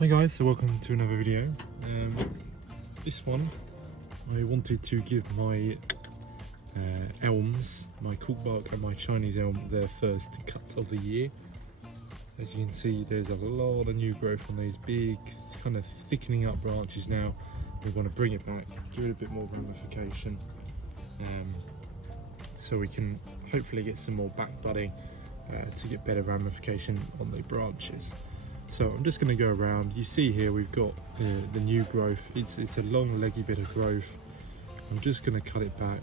Hi guys, so welcome to another video. This one I wanted to give my elms, my corkbark and my Chinese elm, their first cut of the year. As you can see, there's a lot of new growth on these big kind of thickening up branches now. We want to bring it back, give it a bit more ramification, so we can hopefully get some more back budding to get better ramification on the branches. So I'm just going to go around. You see here we've got the new growth. It's a long leggy bit of growth. I'm just going to cut it back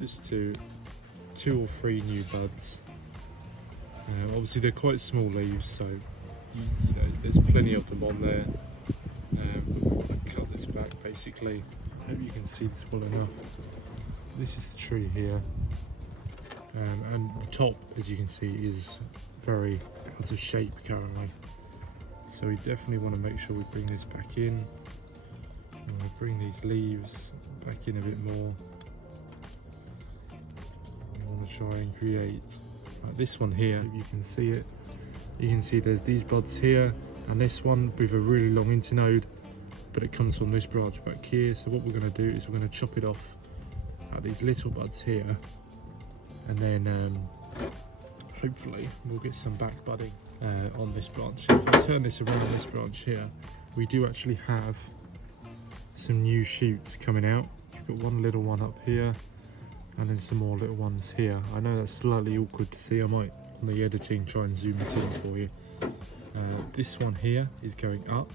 just to 2 or 3 new buds. Obviously they're quite small leaves, so you know there's plenty of them on there. But we're going to cut this back basically. Hope you can see this well enough. This is the tree here, and the top, as you can see, is very out of shape currently, so we definitely want to make sure we bring this back in. I'm going to bring these leaves back in a bit more. I want to try and create like this one here. If you can see it, you can see there's these buds here and this one with a really long internode, but it comes from this branch back here. So what we're going to do is we're going to chop it off at these little buds here, and then hopefully we'll get some back budding on this branch. If I turn this around on this branch here, we do actually have some new shoots coming out. We've got one little one up here and then some more little ones here. I know that's slightly awkward to see. I might on the editing try and zoom it in for you. This one here is going up.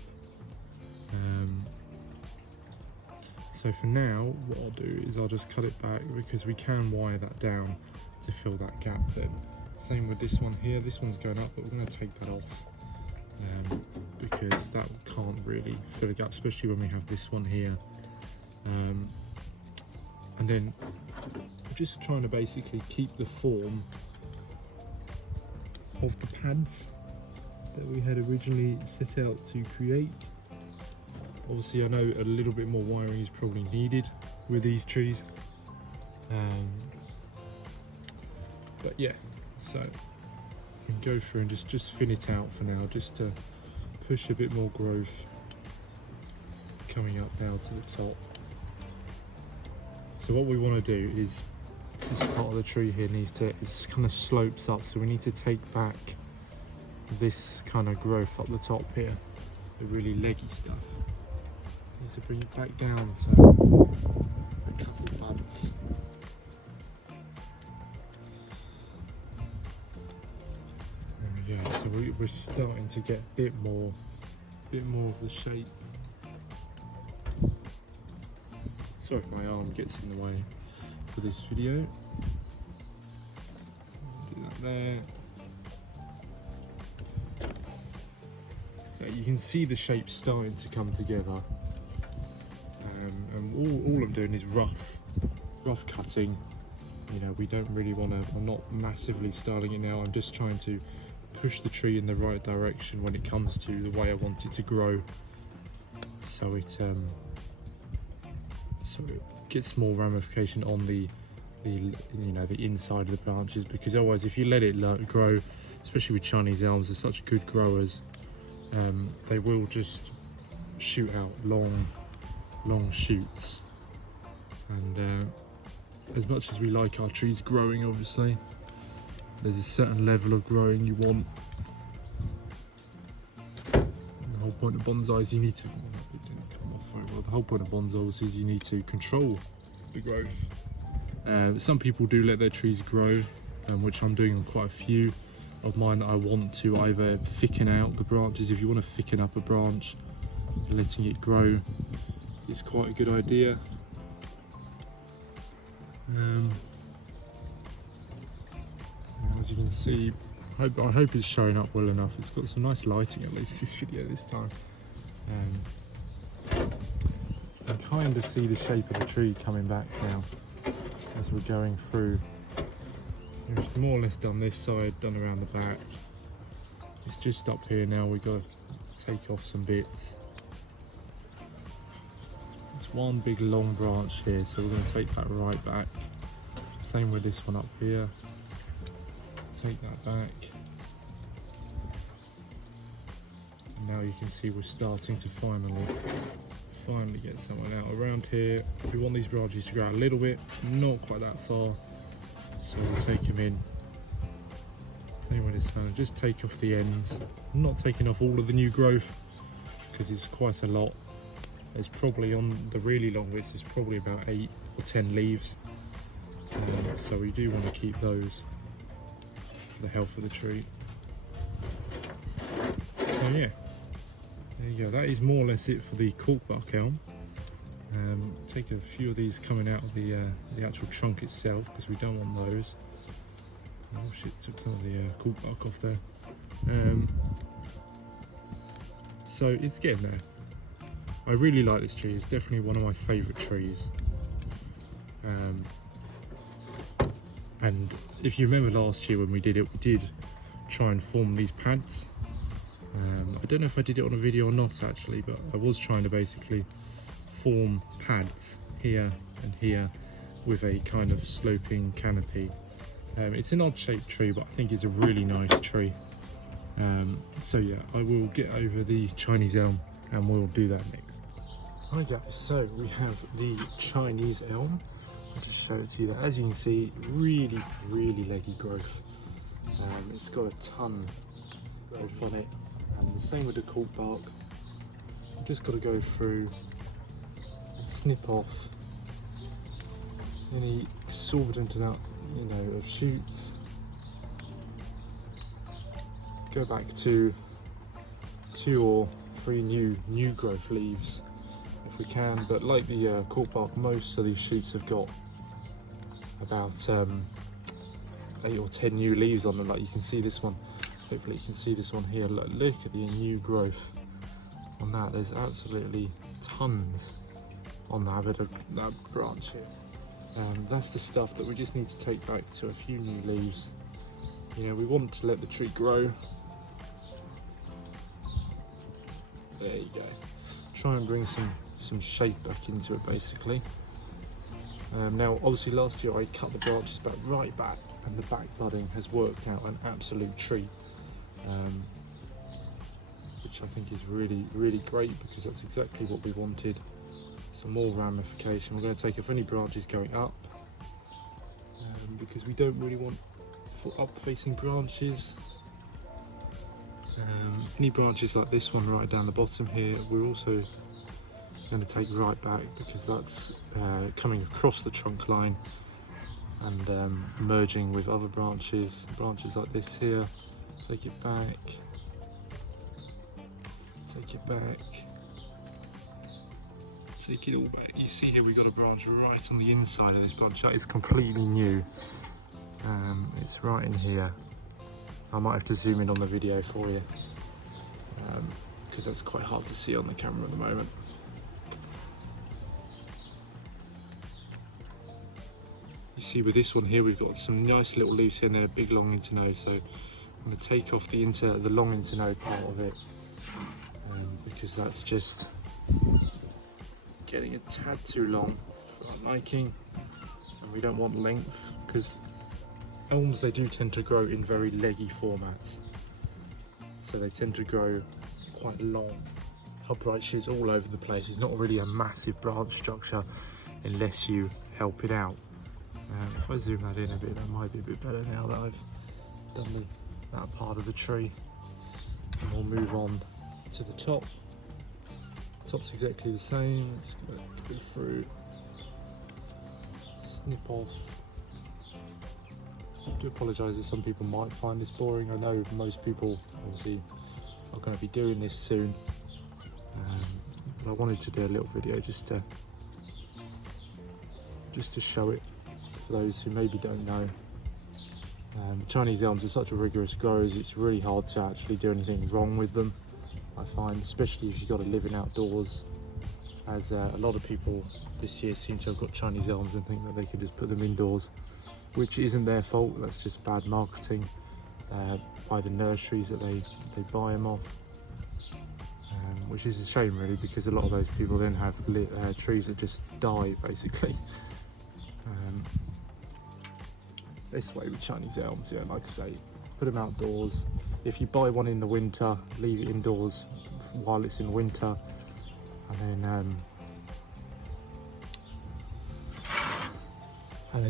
So for now what I'll do is I'll just cut it back, because we can wire that down to fill that gap then. Same with this one here. This one's going up, but we're going to take that off because that can't really fill a gap, especially when we have this one here. And then just trying to basically keep the form of the pads that we had originally set out to create. Obviously I know a little bit more wiring is probably needed with these trees, but yeah, so we can go through and just thin it out for now, just to push a bit more growth coming up now to the top. So what we want to do is, this part of the tree here it kind of slopes up, so we need to take back this kind of growth up the top here, the really leggy stuff. Need to bring it back down to a couple of buds. There we go. So we're starting to get a bit more of the shape. Sorry if my arm gets in the way for this video. Do that there. So you can see the shape starting to come together. And all I'm doing is rough cutting. You know, we don't really want to, I'm not massively styling it now. I'm just trying to push the tree in the right direction when it comes to the way I want it to grow, so it gets more ramification on the inside of the branches, because otherwise if you let it grow, especially with Chinese elms, they're such good growers, they will just shoot out long shoots. And as much as we like our trees growing, obviously there's a certain level of growing you want. The whole point of bonsai is you need to, it didn't come off very well. The whole point of bonsai is you need to control the growth. Some people do let their trees grow, which I'm doing on quite a few of mine. I want to either thicken out the branches. If you want to thicken up a branch, letting it grow is quite a good idea. As you can see, I hope it's showing up well enough. It's got some nice lighting, at least this video this time. I kind of see the shape of the tree coming back now as we're going through. We've more or less done this side, done around the back. It's just up here now, we've got to take off some bits. It's one big long branch here, so we're going to take that right back. Same with this one up here. Take that back. now you can see we're starting to finally get someone out around here. We want these branches to grow out a little bit, not quite that far, so we'll take them in. Same with this one, just take off the ends. I'm not taking off all of the new growth because it's quite a lot. There's probably, on the really long bits, there's probably about 8 or 10 leaves, so we do want to keep those for the health of the tree. So yeah, there you go, that is more or less it for the corkbark elm. Take a few of these coming out of the actual trunk itself, because we don't want those. Oh shit, took some of the corkbark off there. So it's getting there. I really like this tree, it's definitely one of my favourite trees. And if you remember last year when we did it, we did try and form these pads. I don't know if I did it on a video or not actually, but I was trying to basically form pads here and here with a kind of sloping canopy. It's an odd shaped tree, but I think it's a really nice tree. So yeah, I will get over the Chinese elm and we'll do that next. Hi guys, so we have the Chinese elm. I'll just show it to you there. As you can see, really leggy growth. It's got a ton of growth on it. And the same with the corkbark. You've just got to go through, snip off any exorbitant amount, of shoots. Go back to 2 or 3 new growth leaves if we can. But like the corkbark, most of these shoots have got about 8 or 10 new leaves on them. Like you can see this one. Hopefully you can see this one here. Look at the new growth on that. There's absolutely tons on that branch here. That's the stuff that we just need to take back to a few new leaves. We want to let the tree grow. There you go. Try and bring some shape back into it basically. Now obviously last year I cut the branches right back, and the back budding has worked out an absolute treat. Which I think is really great, because that's exactly what we wanted. Some more ramification. We're going to take off any branches going up, because we don't really want up facing branches. Any branches like this one right down the bottom here, we're also going to take right back, because that's coming across the trunk line and merging with other branches like this here. Take it back, take it back, take it all back. You see here we've got a branch right on the inside of this branch. That is completely new. It's right in here. I might have to zoom in on the video for you, because that's quite hard to see on the camera at the moment. You see with this one here we've got some nice little leaves here and then a big long internode, so I'm going to take off the long internode part of it, because that's just getting a tad too long for our liking, and we don't want length, because elms, they do tend to grow in very leggy formats, so they tend to grow quite long, upright shoots all over the place. It's not really a massive branch structure unless you help it out. If I zoom that in a bit, that might be a bit better now that I've done that part of the tree. And we'll move on to the top. Top's exactly the same. Just gonna go through, snip off. I do apologise if some people might find this boring. I know most people obviously are going to be doing this soon, but I wanted to do a little video just to show it for those who maybe don't know. Chinese elms are such a rigorous growers, it's really hard to actually do anything wrong with them, I find, especially if you've got to live in outdoors, as a lot of people this year seem to have got Chinese elms and think that they can just put them indoors, which isn't their fault. That's just bad marketing by the nurseries that they buy them off, which is a shame really, because a lot of those people then have trees that just die basically. This way with Chinese elms, yeah, like I say, put them outdoors. If you buy one in the winter, leave it indoors while it's in winter, and then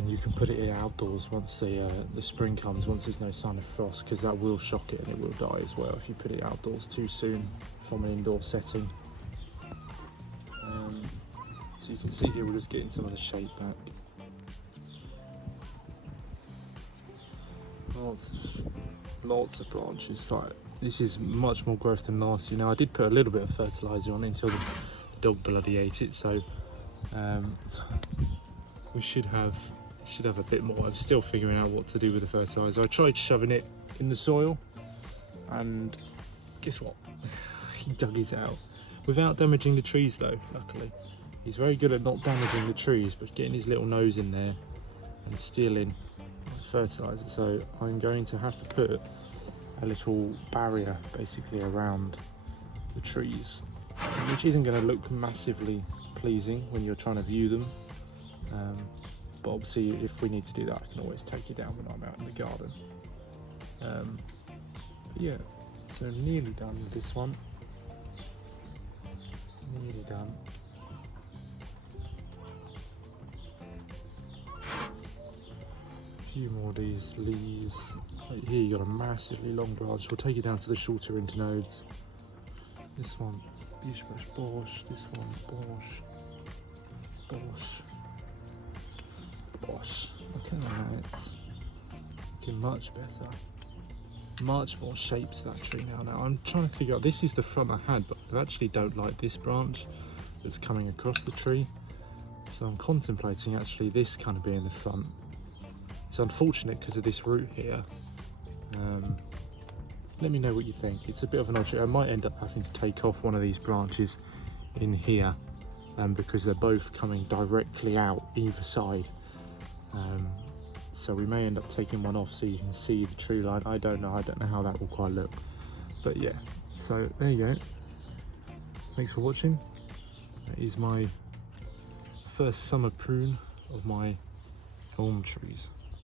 you can put it in outdoors once the spring comes, once there's no sign of frost, because that will shock it and it will die as well if you put it outdoors too soon from an indoor setting. So you can see here we're just getting some of the shape back. Lots of branches. Like, this is much more growth than last year. Now I did put a little bit of fertiliser on it until the dog bloody ate it, so we should have a bit more. I'm still figuring out what to do with the fertiliser. I tried shoving it in the soil, and guess what? He dug it out without damaging the trees though, luckily. He's very good at not damaging the trees, but getting his little nose in there and stealing fertiliser. So I'm going to have to put a little barrier basically around the trees, which isn't going to look massively pleasing when you're trying to view them. But obviously if we need to do that, I can always take it down when I'm out in the garden. But yeah, so nearly done with this one. Nearly done. A few more of these leaves. Right here you got a massively long branch. We'll take it down to the shorter internodes. This one, bish bash bosh. This one, bosh, bosh, bosh. Look at that. Looking much better. Much more shape to that tree now. Now I'm trying to figure out, this is the front I had, but I actually don't like this branch that's coming across the tree. So I'm contemplating actually this kind of being the front. It's unfortunate because of this root here. Let me know what you think. It's a bit of an odd tree. I might end up having to take off one of these branches in here because they're both coming directly out either side. So we may end up taking one off so you can see the tree line. I don't know how that will quite look, but yeah, so there you go. Thanks for watching. That is my first summer prune of my elm trees.